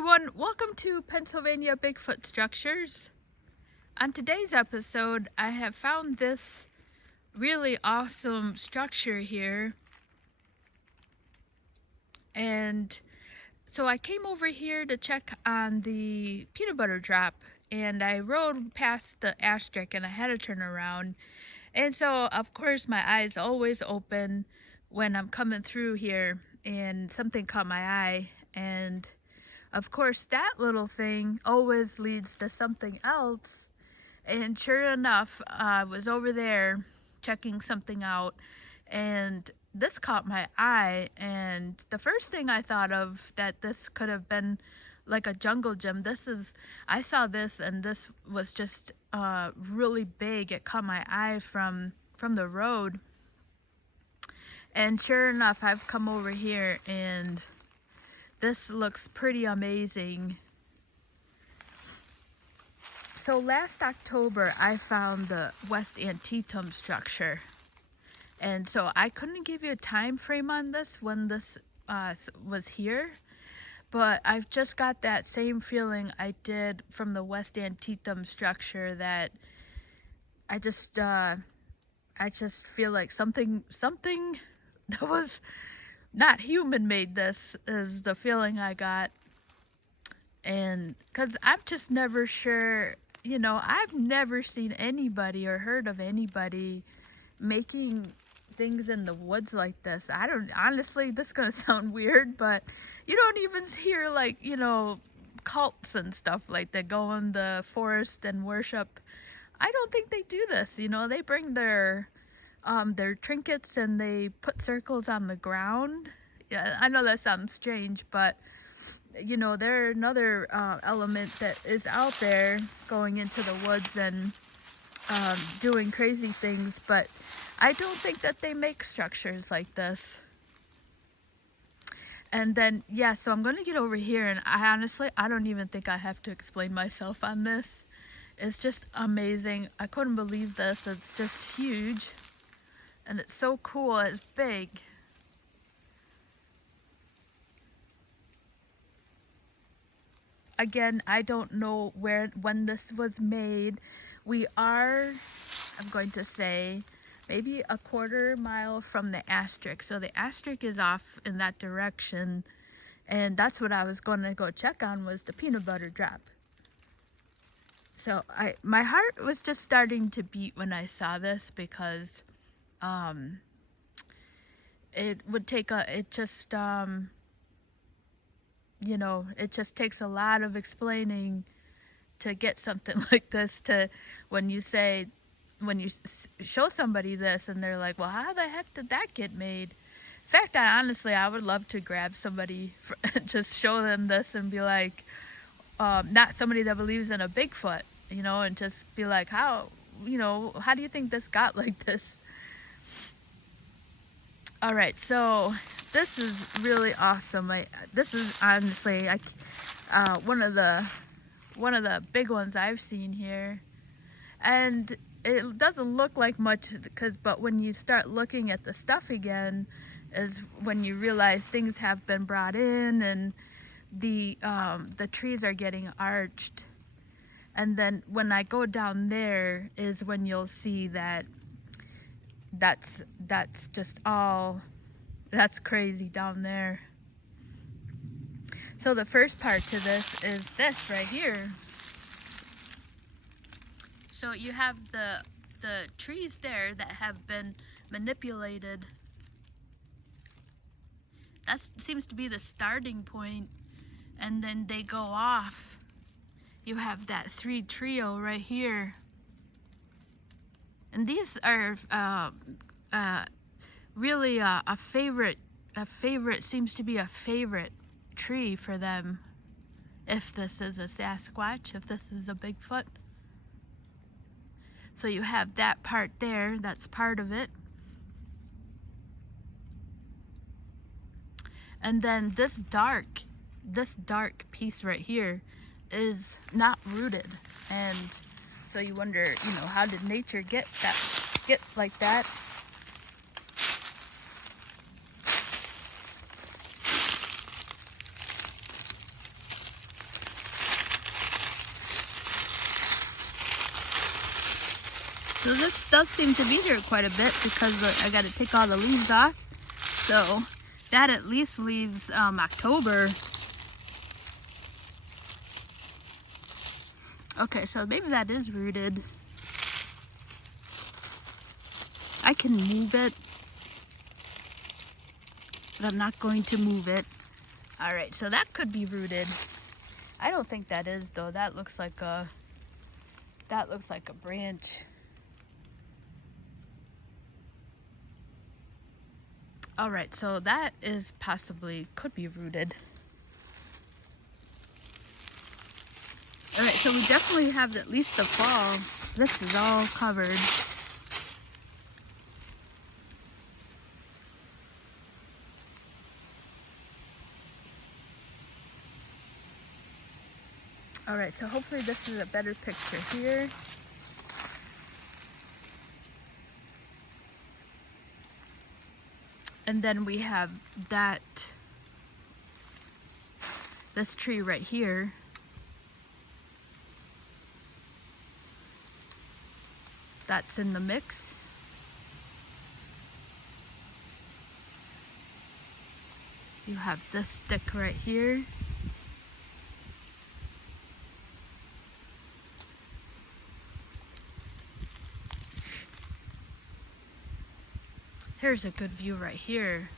everyone, welcome to Pennsylvania Bigfoot Structures. On today's episode, I have found this really awesome structure here. And so I came over here to check on the peanut butter drop, and I rode past the asterisk and I had to turn around. And so, of course, my eyes always open when I'm coming through here, and something caught my eye. And of course, that little thing always leads to something else. And sure enough, I was over there checking something out, and this caught my eye. And the first thing I thought of, that this could have been like a jungle gym. I saw this, and this was just really big. It caught my eye from the road. And sure enough, I've come over here, and this looks pretty amazing. So last October, I found the West Antietam structure. And so I couldn't give you a time frame on this, when this was here. But I've just got that same feeling I did from the West Antietam structure, that I just feel like something that was not human made this, is the feeling I got. And because I'm just never sure, I've never seen anybody or heard of anybody making things in the woods like this. Honestly, this is gonna sound weird, but you don't even hear, like, cults and stuff like that go in the forest and worship. I don't think they do this. They bring their trinkets and they put circles on the ground. Yeah, I know that sounds strange, but they're another element that is out there, going into the woods and doing crazy things. But I don't think that they make structures like this. And then, yeah, so I'm going to get over here, and I don't even think I have to explain myself on this. It's just amazing. I couldn't believe this. It's just huge. And it's so cool. It's big. Again, I don't know when this was made. We are, I'm going to say, maybe a quarter mile from the asterisk. So the asterisk is off in that direction. And that's what I was going to go check on, was the peanut butter drop. So my heart was just starting to beat when I saw this, because it just takes a lot of explaining to get something like this, when you show somebody this and they're like, well, how the heck did that get made? In fact, I would love to grab somebody, just show them this and be like, not somebody that believes in a Bigfoot, and just be like, how do you think this got like this? All right, so this is really awesome. This is honestly one of the big ones I've seen here, and it doesn't look like much, but when you start looking at the stuff again, is when you realize things have been brought in, and the trees are getting arched. And then when I go down there is when you'll see that that's just all, that's crazy down there. So the first part to this is this right here. So you have the trees there that have been manipulated. That seems to be the starting point, and then they go off. You have that three trio right here. And these are really a favorite, seems to be a favorite tree for them. If this is a Sasquatch, if this is a Bigfoot. So you have that part there, that's part of it. And then this dark piece right here is not rooted. And so you wonder, how did nature get like that? So this does seem to be here quite a bit because I got to take all the leaves off. So that at least leaves October. Okay, so maybe that is rooted. I can move it, but I'm not going to move it. All right, so that could be rooted. I don't think that is though. That looks like a branch. All right, so that is possibly could be rooted. All right, so we definitely have at least the fall. This is all covered. All right, so hopefully this is a better picture here. And then we have this tree right here. That's in the mix. You have this stick right here. Here's a good view right here.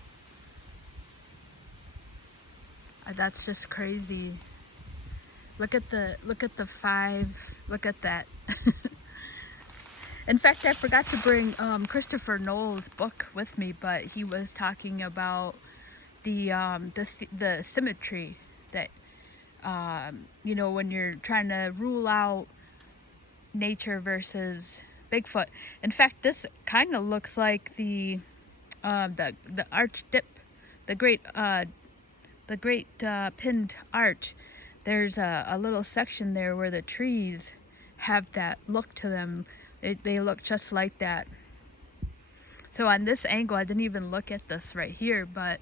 That's just crazy. Look at the 5. Look at that. In fact, I forgot to bring Christopher Noel's book with me, but he was talking about the symmetry that you know, when you're trying to rule out nature versus Bigfoot. In fact, this kind of looks like the arch dip, the great pinned arch. There's a little section there where the trees have that look to them. They look just like that. So on this angle, I didn't even look at this right here, but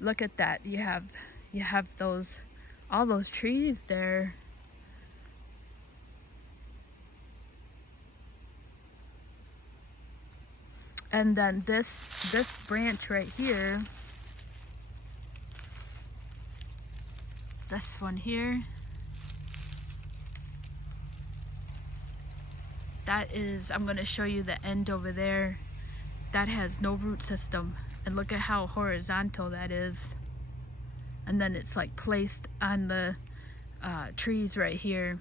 look at that. You have all those trees there. And then this branch right here, this one here, that is, I'm going to show you the end over there. That has no root system. And look at how horizontal that is. And then it's like placed on the trees right here.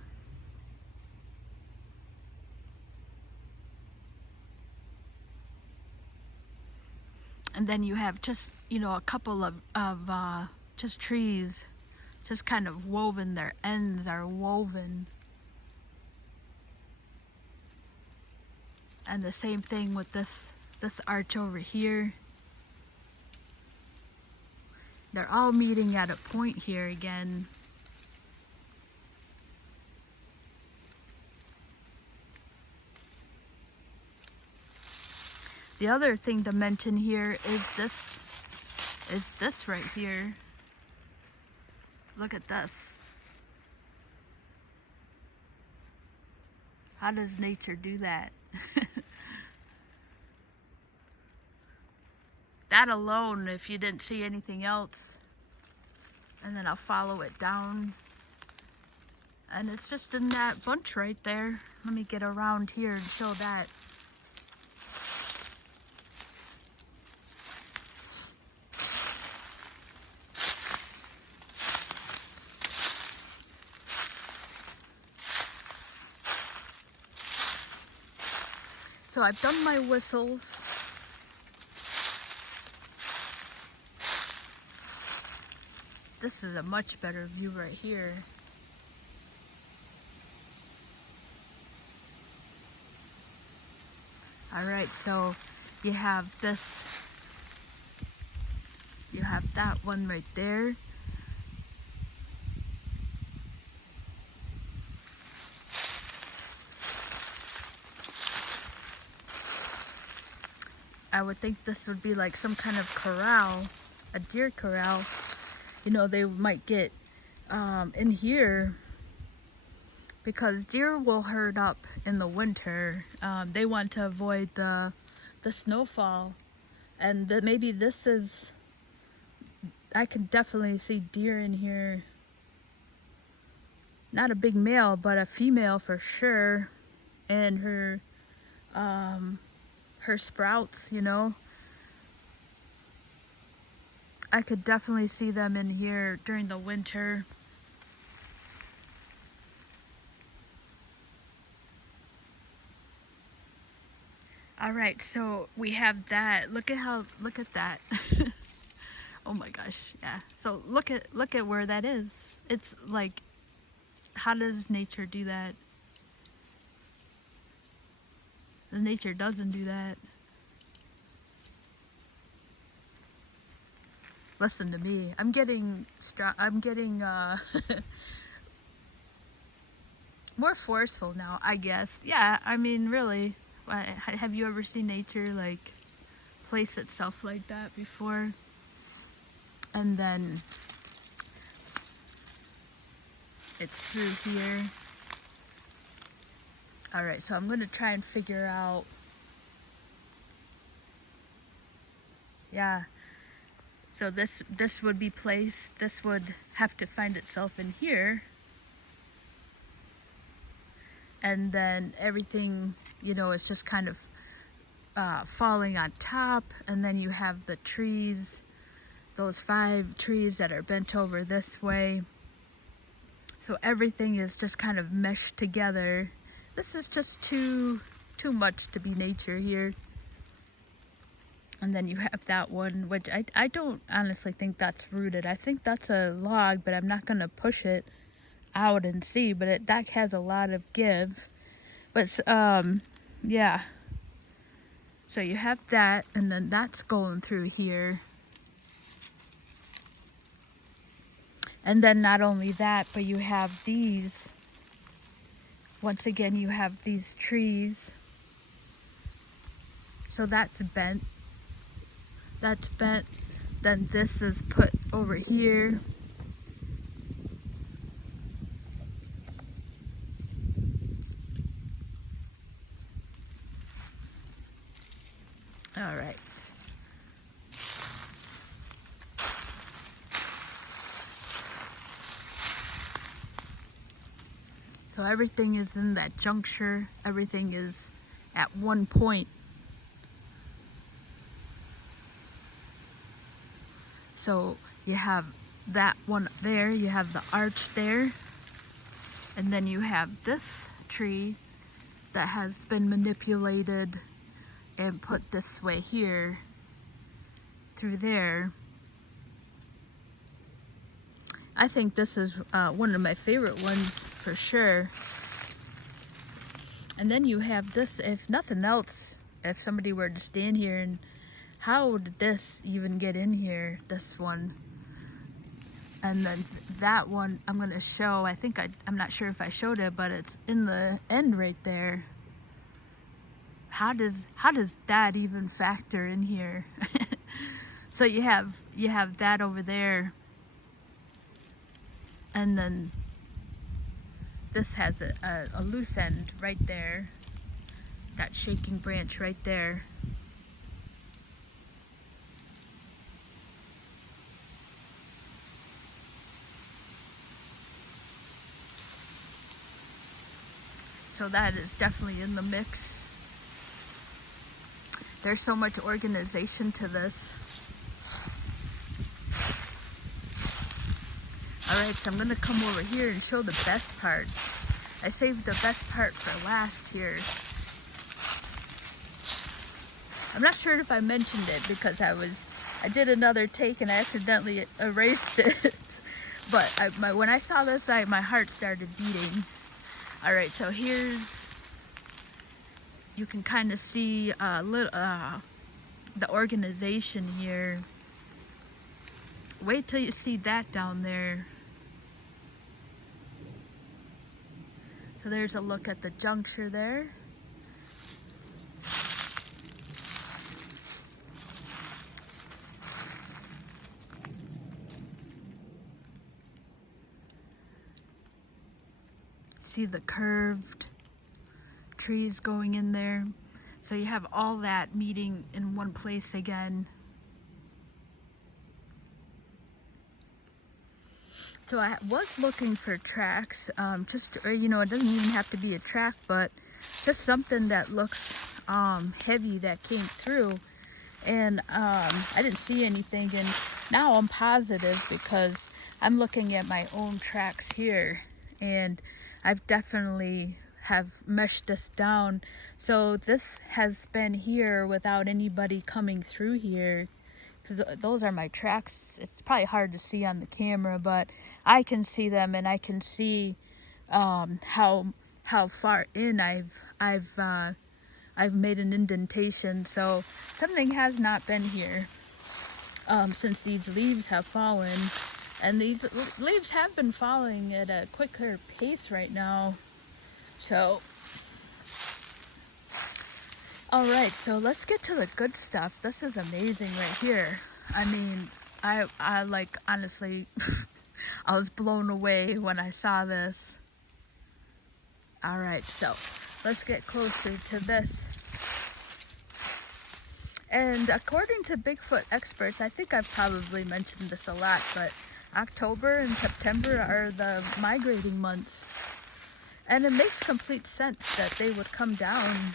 And then you have just, you know, a couple of just trees just kind of woven. Their ends are woven. And the same thing with this arch over here. They're all meeting at a point here again. The other thing to mention here is this right here. Look at this. How does nature do that? That alone, if you didn't see anything else, and then I'll follow it down, and it's just in that bunch right there. Let me get around here and show that. So I've done my whistles. This is a much better view right here. All right, so you have this, you have that one right there. I would think this would be like some kind of corral, a deer corral. You know, they might get in here, because deer will herd up in the winter. They want to avoid the snowfall, and maybe this is, I could definitely see deer in here. Not a big male, but a female for sure, and her sprouts, you know. I could definitely see them in here during the winter. All right, so we have that. Look at that. Oh my gosh, yeah. So look at where that is. It's like, how does nature do that? Nature doesn't do that. Listen to me. I'm getting more forceful now, I guess. Yeah, I mean, really. Have you ever seen nature like place itself like that before? And then it's through here. All right, so I'm gonna try and figure out. Yeah. So this would be placed. This would have to find itself in here. And then everything, you know, is just kind of falling on top. And then you have the trees, those 5 trees that are bent over this way. So everything is just kind of meshed together. This is just too much to be nature here. And then you have that one, which I don't honestly think that's rooted. I think that's a log, but I'm not gonna push it out and see, but that has a lot of give. But yeah, so you have that, and then that's going through here. And then not only that, but you have these, once again you have these trees. So that's bent, then this is put over here. All right. So everything is in that juncture. Everything is at one point. So you have that one there, you have the arch there, and then you have this tree that has been manipulated and put this way here through there. I think this is one of my favorite ones for sure. And then you have this, if nothing else, if somebody were to stand here, and how did this even get in here, this one? And then that one I'm gonna show, I think I'm not sure if I showed it, but it's in the end right there. How does that even factor in here? So you have that over there, and then this has a loose end right there, that shaking branch right there. So that is definitely in the mix. There's so much organization to this. Alright, so I'm gonna come over here and show the best part. I saved the best part for last here. I'm not sure if I mentioned it because I did another take and I accidentally erased it. But when I saw this, my heart started beating. Alright, so you can kind of see the organization here. Wait till you see that down there. So there's a look at the juncture there. see the curved trees going in there. So you have all that meeting in one place again. So I was looking for tracks, or, you know, it doesn't even have to be a track, but just something that looks heavy that came through. And I didn't see anything, and now I'm positive because I'm looking at my own tracks here, and I've definitely have meshed this down. So this has been here without anybody coming through here. Those are my tracks. It's probably hard to see on the camera, but I can see them, and I can see how far in I've made an indentation. So something has not been here since these leaves have fallen, and these leaves have been falling at a quicker pace right now. So all right, so let's get to the good stuff. This is amazing right here. I mean, I like, honestly, I was blown away when I saw this. All right, so let's get closer to this. And according to Bigfoot experts, I think I've probably mentioned this a lot, but October and September are the migrating months. And it makes complete sense that they would come down.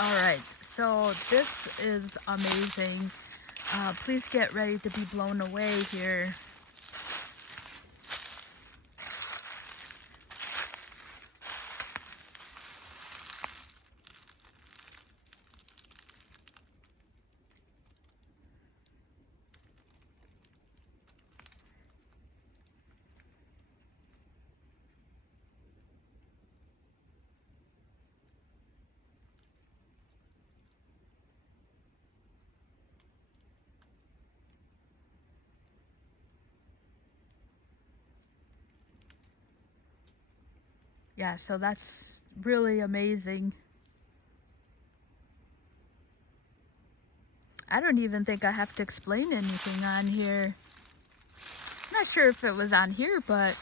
Alright, so this is amazing. Please get ready to be blown away here. Yeah, so that's really amazing. I don't even think I have to explain anything on here. I'm not sure if it was on here, but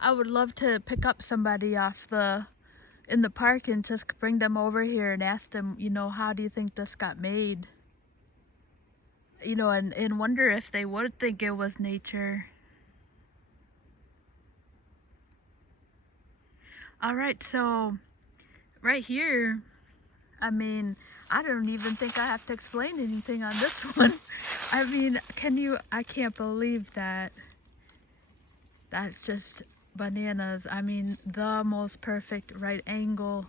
I would love to pick up somebody in the park and just bring them over here and ask them, you know, how do you think this got made? You know, and wonder if they would think it was nature. All right, so right here, I mean, I don't even think I have to explain anything on this one. I mean, I can't believe that. That's just bananas. I mean, the most perfect right angle.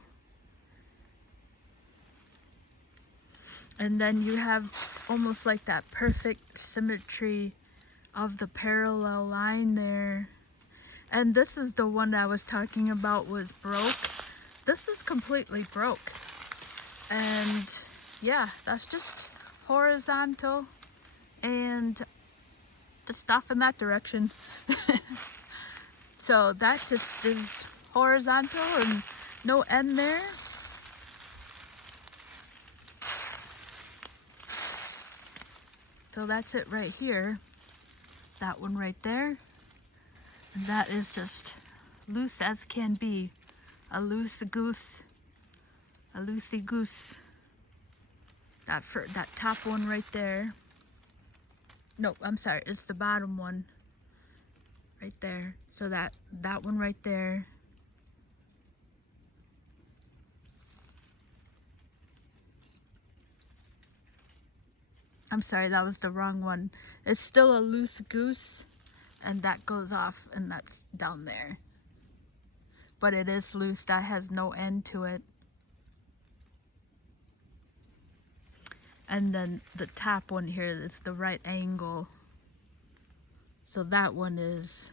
And then you have almost like that perfect symmetry of the parallel line there. And this is the one I was talking about was broke. This is completely broke. And yeah, that's just horizontal and just off in that direction. So that just is horizontal and no end there. So that's it right here. That one right there. And that is just loose as can be. A loosey goose. That top one right there. No, I'm sorry, it's the bottom one. Right there. So that one right there. I'm sorry, that was the wrong one. It's still a loose goose, and that goes off, and that's down there. But it is loose, that has no end to it. And then the top one here is the right angle. So that one is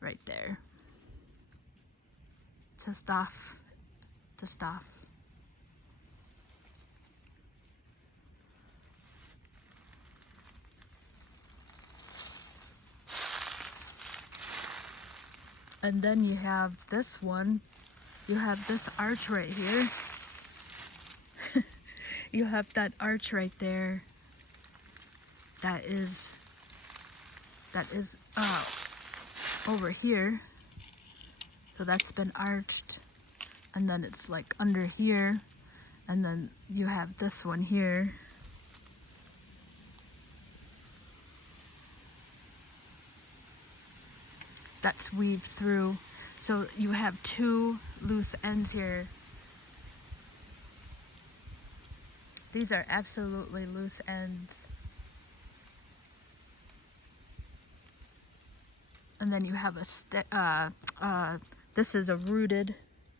right there. Just off. And then you have this one, You have this arch right here. You have that arch right there. That is over here. So that's been arched. And then it's like under here. And then you have this one here. That's weaved through. So you have two loose ends here. These are absolutely loose ends. And then you have a this is a rooted,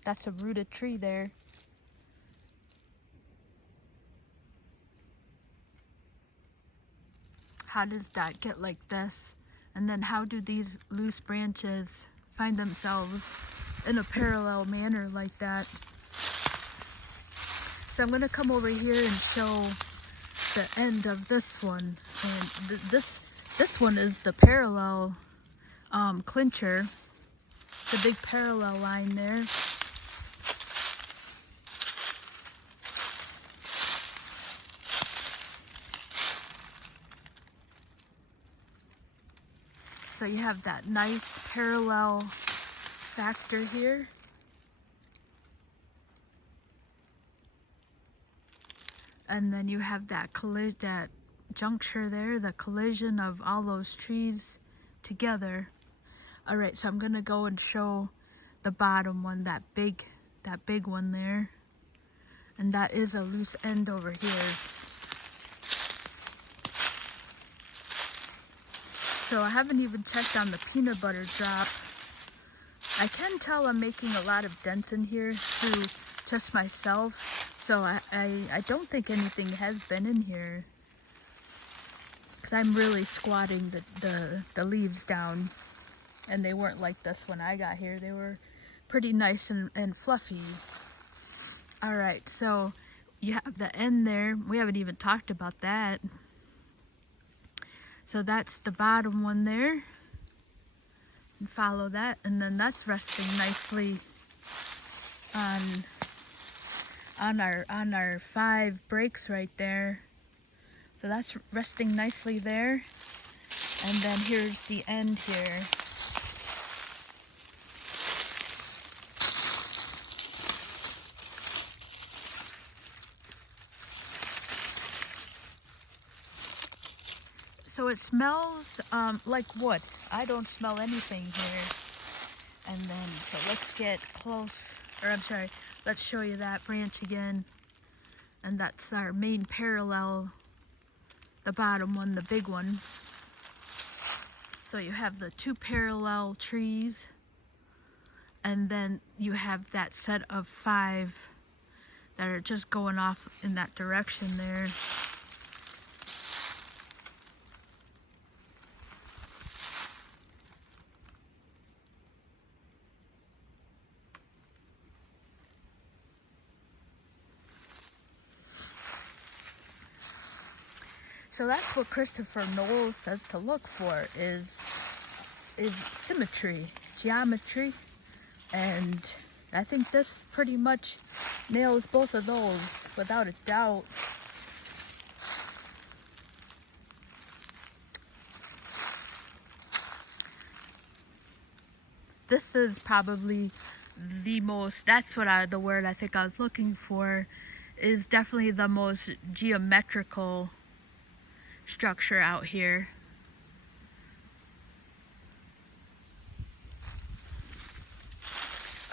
that's a rooted tree there. How does that get like this? And then how do these loose branches find themselves in a parallel manner like that? So I'm gonna come over here and show the end of this one. And this one is the parallel clincher, the big parallel line there. So you have that nice parallel factor here. And then you have that that juncture there, the collision of all those trees together. All right, so I'm gonna go and show the bottom one, that big one there. And that is a loose end over here. So I haven't even checked on the peanut butter drop. I can tell I'm making a lot of dent in here through just myself. So I don't think anything has been in here. Because I'm really squatting the leaves down. And they weren't like this when I got here. They were pretty nice and fluffy. Alright, so you have the end there. We haven't even talked about that. So that's the bottom one there. And follow that, and then that's resting nicely on our 5 breaks right there. So that's resting nicely there. And then here's the end here. So it smells like wood. I don't smell anything here. And then, so let's get close, or I'm sorry, let's show you that branch again. And that's our main parallel, the bottom one, the big one. So you have the 2 parallel trees, and then you have that set of 5 that are just going off in that direction there. So that's what Christopher Knowles says to look for is symmetry, geometry, and I think this pretty much nails both of those without a doubt. This is probably the most, that's what the word I think I was looking for, is definitely the most geometrical structure out here.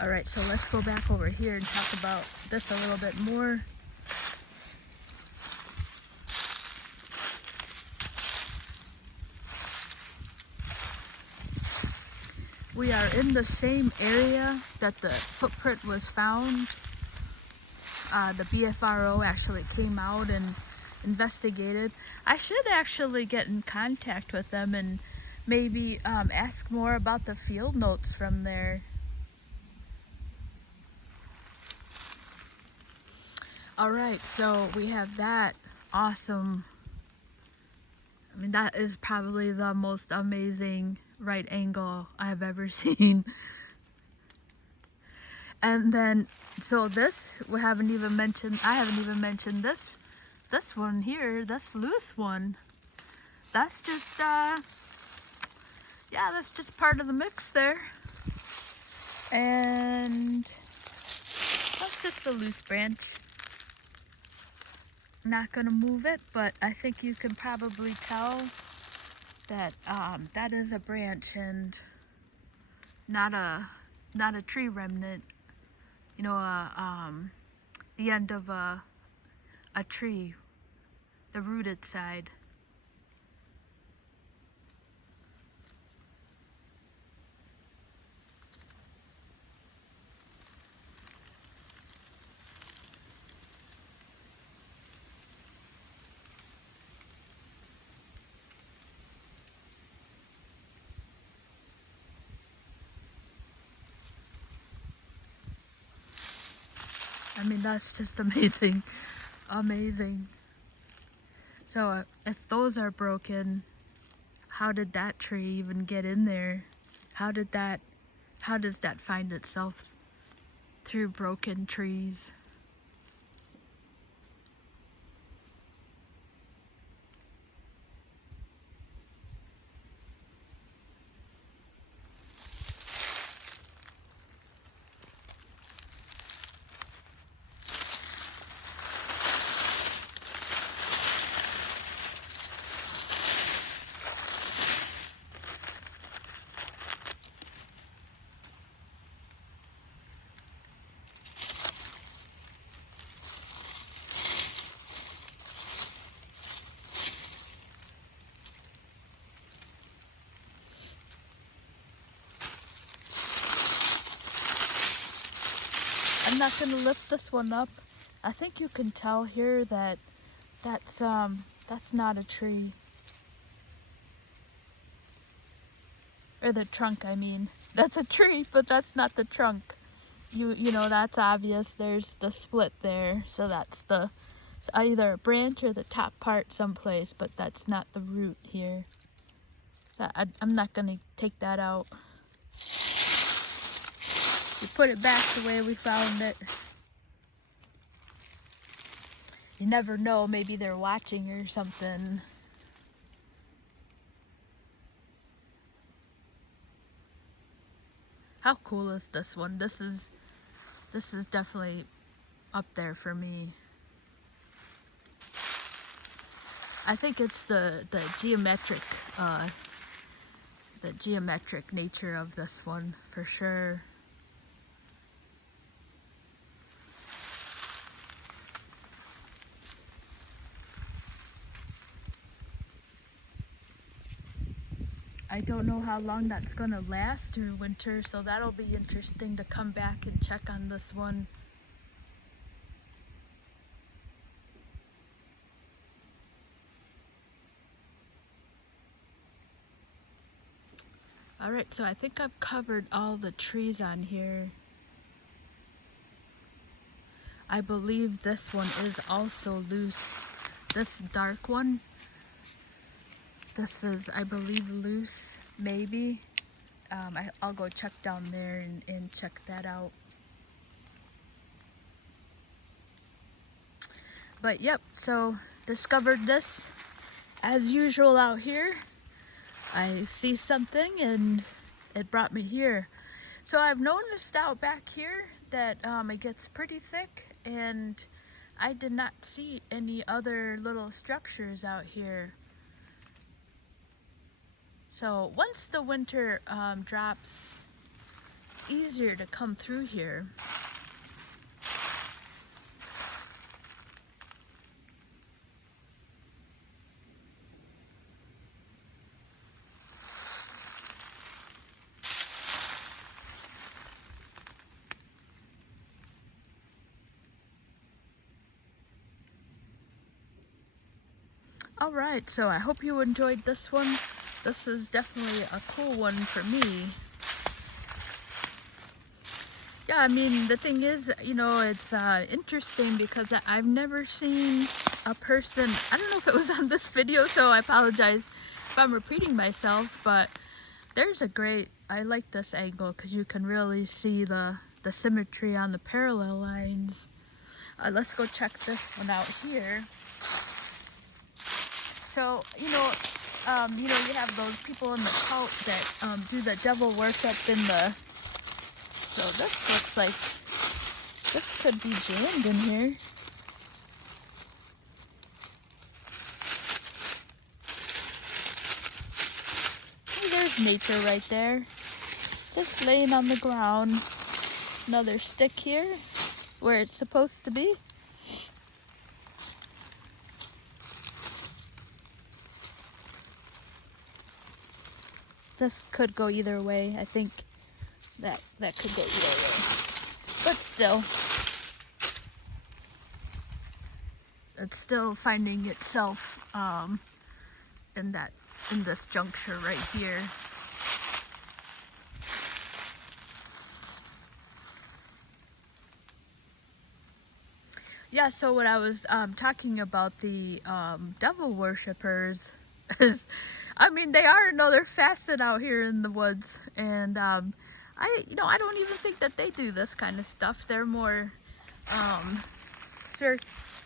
Alright, so let's go back over here and talk about this a little bit more. We are in the same area that the footprint was found. The BFRO actually came out and investigated. I should actually get in contact with them and maybe ask more about the field notes from there. Alright, so we have that awesome, I mean, that is probably the most amazing right angle I've ever seen. And then, so this, I haven't even mentioned this one here, this loose one. That's just, yeah, that's just part of the mix there. And that's just a loose branch. Not gonna move it, but I think you can probably tell that that is a branch and not a tree remnant. You know, the end of a tree, the rooted side. I mean, that's just amazing. Amazing. So if those are broken, how did that tree even get in there? How does that find itself through broken trees? I'm not gonna lift this one up. I think you can tell here that that's not a tree. Or the trunk, I mean. That's a tree, but that's not the trunk. You know, that's obvious. There's the split there, so that's it's either a branch or the top part someplace, but that's not the root here. So I'm not gonna take that out. We put it back the way we found it. You never know, maybe they're watching or something. How cool is this one? This is definitely up there for me. I think it's the geometric nature of this one for sure. I don't know how long that's gonna last through winter, so that'll be interesting to come back and check on this one. Alright, so I think I've covered all the trees on here. I believe this one is also loose. This dark one, this is, I believe, loose, maybe. I'll go check down there and check that out. But yep, so discovered this. As usual out here, I see something and it brought me here. So I've noticed out back here that it gets pretty thick, and I did not see any other little structures out here. So once the winter drops, it's easier to come through here. Alright, so I hope you enjoyed this one. This is definitely a cool one for me. Yeah, I mean, the thing is, you know, it's interesting because I've never seen a person, I don't know if it was on this video, so I apologize if I'm repeating myself, but there's a great, I like this angle because you can really see the the symmetry on the parallel lines. Let's go check this one out here. So, you have those people in the cult that do the devil worship in the... So this looks like this could be jammed in here. Hey, there's nature right there. Just laying on the ground. Another stick here where it's supposed to be. This could go either way. I think that could go either way. But still, it's still finding itself in this juncture right here. Yeah, so what I was talking about the devil worshippers is, I mean, they are another facet out here in the woods, and I don't even think that they do this kind of stuff. They're more, they're,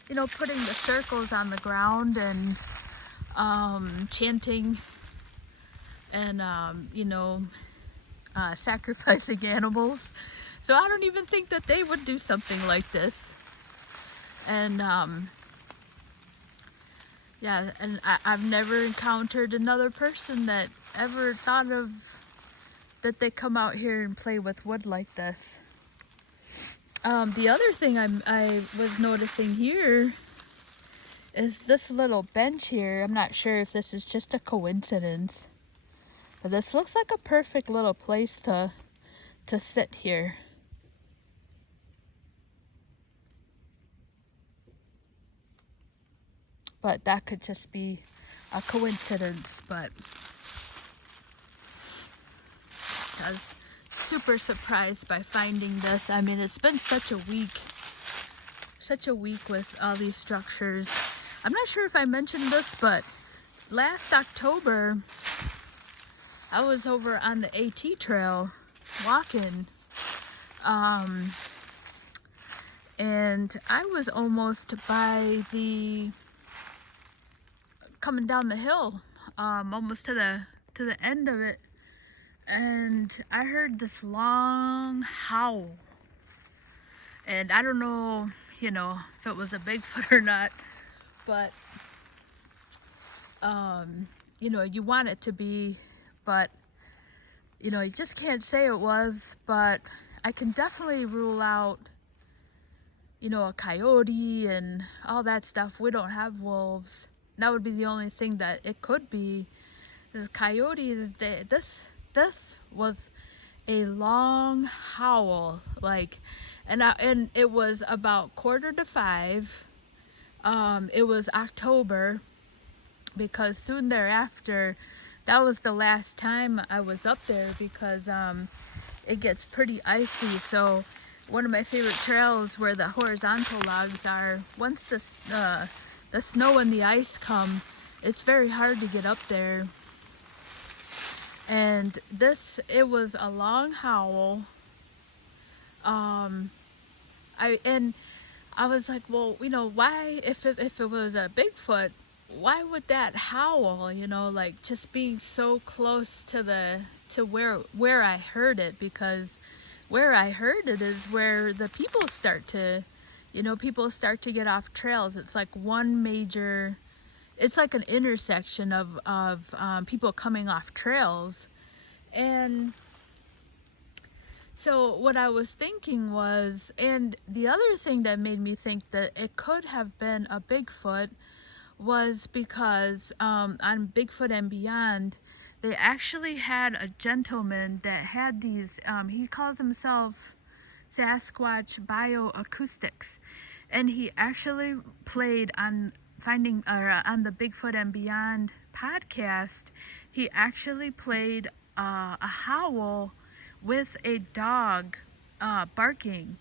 putting the circles on the ground and chanting and sacrificing animals. So I don't even think that they would do something like this. And yeah, and I've never encountered another person that ever thought of that they come out here and play with wood like this. The other thing I was noticing here is this little bench here. I'm not sure if this is just a coincidence, but this looks like a perfect little place to sit here. But that could just be a coincidence, but I was super surprised by finding this. I mean, it's been such a week with all these structures. I'm not sure if I mentioned this, but last October, I was over on the AT trail walking, and I was almost by the coming down the hill, almost to the end of it, and I heard this long howl, and I don't know, if it was a Bigfoot or not, but you want it to be, but you just can't say it was. But I can definitely rule out, a coyote and all that stuff. We don't have wolves. That would be the only thing that it could be. Is coyotes. This was a long howl, like, and it was about 4:45. It was October, because soon thereafter, that was the last time I was up there, because it gets pretty icy. So one of my favorite trails where the horizontal logs are, once the snow and the ice come, it's very hard to get up there. And it was a long howl. I was like, well, why, if it was a Bigfoot, why would that howl, like just being so close to where I heard it? Because where I heard it is where the people start to get off trails. It's like it's like an intersection of people coming off trails. And so what I was thinking was, and the other thing that made me think that it could have been a Bigfoot was because on Bigfoot and Beyond, they actually had a gentleman that had these, he calls himself Sasquatch Bioacoustics, and he actually played on on the Bigfoot and Beyond podcast. He actually played a howl with a dog barking,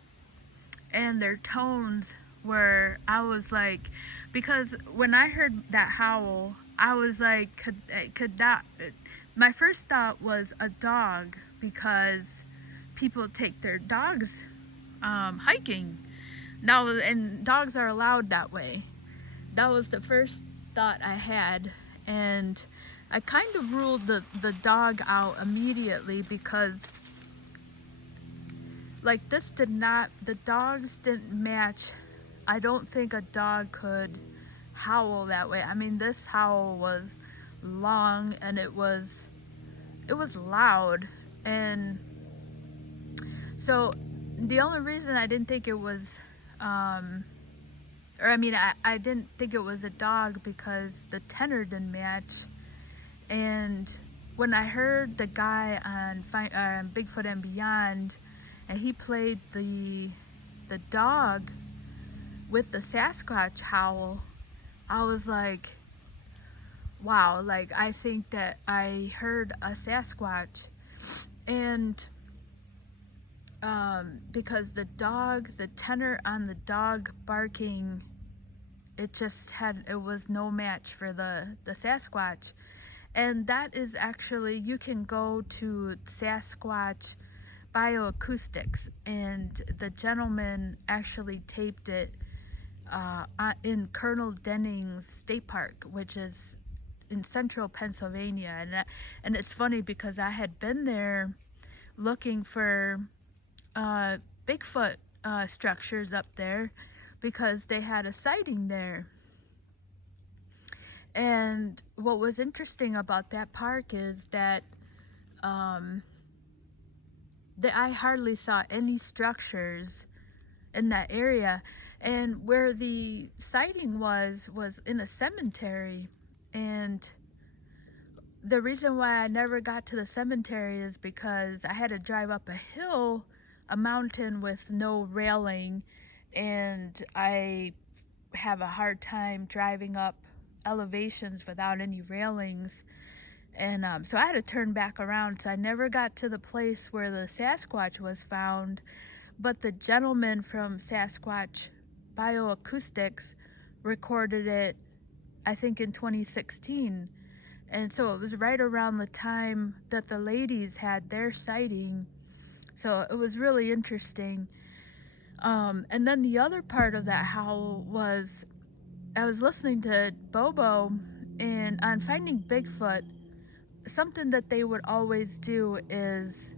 and their tones were, I was like, because when I heard that howl, I was like, could that, my first thought was a dog, because people take their dogs hiking. Now, and dogs are allowed that way. That was the first thought I had, and I kind of ruled the dog out immediately because, like, the dogs didn't match. I don't think a dog could howl that way. I mean, this howl was long and it was loud, and so the only reason I didn't think it was I didn't think it was a dog because the tenor didn't match. And when I heard the guy on Bigfoot and Beyond, and he played the dog with the Sasquatch howl, I was like, wow, like, I think that I heard a Sasquatch. And because the tenor on the dog barking, it was no match for the Sasquatch. And that is actually, you can go to Sasquatch Bioacoustics, and the gentleman actually taped it in Colonel Denning's State Park, which is in central Pennsylvania. And it's funny because I had been there looking for Bigfoot structures up there because they had a sighting there. And what was interesting about that park is that I hardly saw any structures in that area. And where the sighting was in a cemetery. And the reason why I never got to the cemetery is because I had to drive up a hill, a mountain with no railing, and I have a hard time driving up elevations without any railings. And so I had to turn back around, so I never got to the place where the Sasquatch was found. But the gentleman from Sasquatch Bioacoustics recorded it, I think, in 2016. And so it was right around the time that the ladies had their sighting. So it was really interesting. And then the other part of that howl was, I was listening to Bobo, and on Finding Bigfoot, something that they would always do is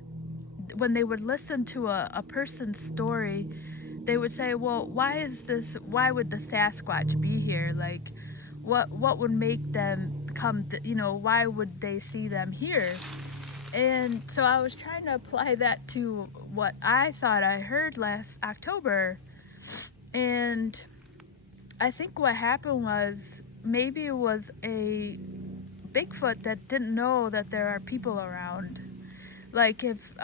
when they would listen to a person's story, they would say, well, why would the Sasquatch be here? Like, what would make them come, why would they see them here? And so I was trying to apply that to what I thought I heard last October. And I think what happened was, maybe it was a Bigfoot that didn't know that there are people around. Like, if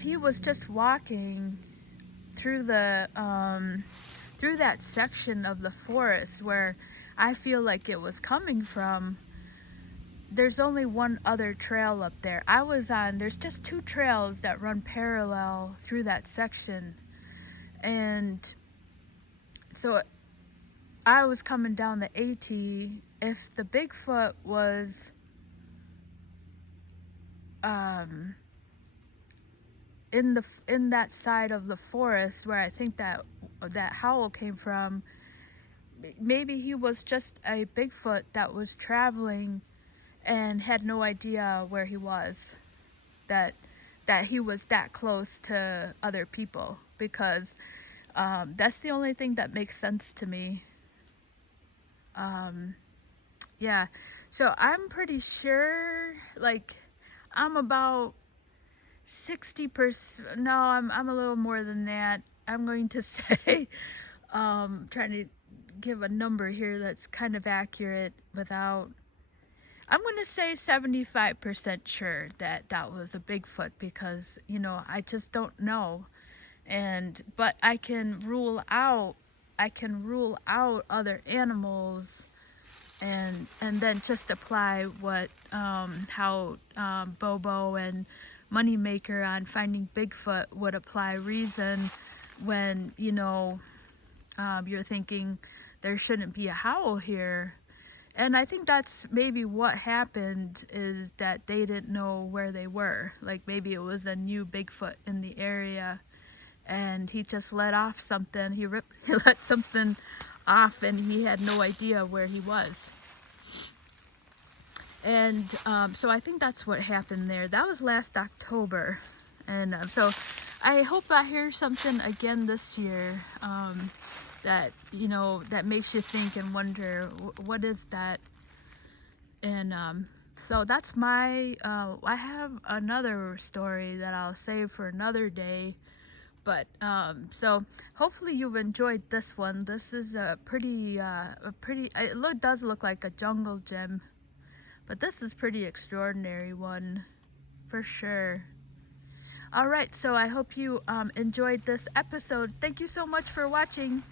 he was just walking through that section of the forest where I feel like it was coming from, there's only one other trail up there. There's just two trails that run parallel through that section. And so I was coming down the AT. If the Bigfoot was in that side of the forest where I think that howl came from, maybe he was just a Bigfoot that was traveling and had no idea where he was, that he was that close to other people, because that's the only thing that makes sense to me. Yeah, so I'm pretty sure, like, I'm about 60%, no, I'm a little more than that. I'm going to say, trying to give a number here that's kind of accurate without, I'm going to say 75% sure that was a Bigfoot, because, I just don't know. But I can rule out other animals, and then just apply how Bobo and Moneymaker on Finding Bigfoot would apply reason when, you're thinking there shouldn't be a howl here. And I think that's maybe what happened, is that they didn't know where they were. Like maybe it was a new Bigfoot in the area and he just let off something. He let something off and he had no idea where he was. And so I think that's what happened there. That was last October. And so I hope I hear something again this year, that, you know, that makes you think and wonder, what is that? And so that's my, I have another story that I'll save for another day. But so hopefully you've enjoyed this one. This is a pretty, does look like a jungle gym. But this is pretty extraordinary one, for sure. All right, so I hope you enjoyed this episode. Thank you so much for watching.